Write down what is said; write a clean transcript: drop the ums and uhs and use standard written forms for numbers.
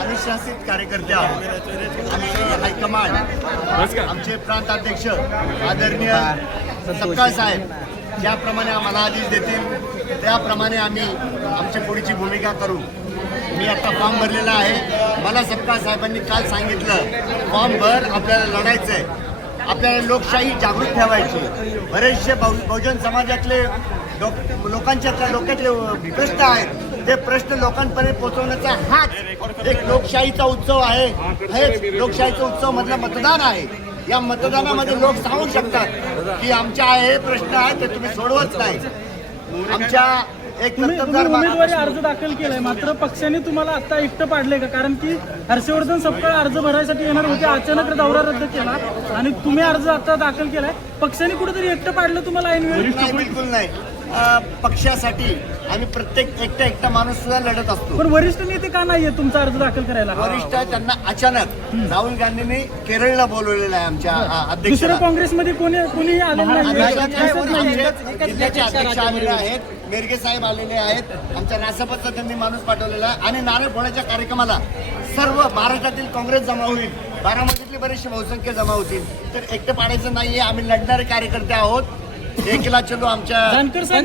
अनुशासित कार्यकर्ते आहोत. आमचे हायकमांड, आमचे प्रांताध्यक्ष आदरणीय सपकाळ साहेब ज्याप्रमाणे आम्हाला आदेश देतील त्याप्रमाणे आम्ही आमची पुढची भूमिका करू. मी आता फॉर्म भरलेला आहे. मला सपकाळ साहेबांनी काल सांगितलं फॉर्म भर, आपल्याला लढायचं आहे, आपल्याला लोकशाही जागृत ठेवायची. बरेचसे बहुजन समाजातले लोकांच्यातले प्रश्न आहेत, ते प्रश्न लोकांपर्यंत पोहोचवण्याचा हाच एक लोकशाहीचा उत्सव आहे. हे लोकशाहीचा उत्सव मधलं मतदान आहे. या मतदानामध्ये लोक सांगू शकतात की आमच्या हे प्रश्न आहेत ते तुम्ही सोडवत नाही. आमच्या एक उमेदवारी अर्ज दाखल केलाय, मात्र पक्षाने तुम्हाला आता एकटं पाडलंय का? कारण की हर्षवर्धन सपकाळ अर्ज भरायसाठी येणार होते, अचानक दौरा रद्द केला आणि तुम्ही अर्ज आता दाखल केलाय. पक्षाने कुठेतरी एकटं पाडलं तुम्हाला ऐनवेळी? बिलकुल नाही. पक्षासाठी आम्ही प्रत्येक एकटा माणूस सुद्धा लढत असतो. पण वरिष्ठ नेते का नाहीये तुमचा अर्ज दाखल करायला? वरिष्ठ त्यांना अचानक राहुल गांधींनी केरळला बोलवलेलं आहे. आमच्या अध्यक्ष दुसऱ्या काँग्रेसमध्ये कोणीही आलेलं नाही. जिल्ह्याचे अध्यक्ष आलेले आहेत, मेरगे साहेब आलेले आहेत, आमच्या रासपचा त्यांनी माणूस पाठवलेला आहे. आणि नारळ फोडाच्या कार्यक्रमाला सर्व महाराष्ट्रातील काँग्रेस जमा होईल, बारामतीतले बरेचसे बहुसंख्य जमा होतील. तर एकटं पाडायचं नाहीये. आम्ही लढणारे कार्यकर्ते आहोत. एकला चलो आमच्या जानकर साहेब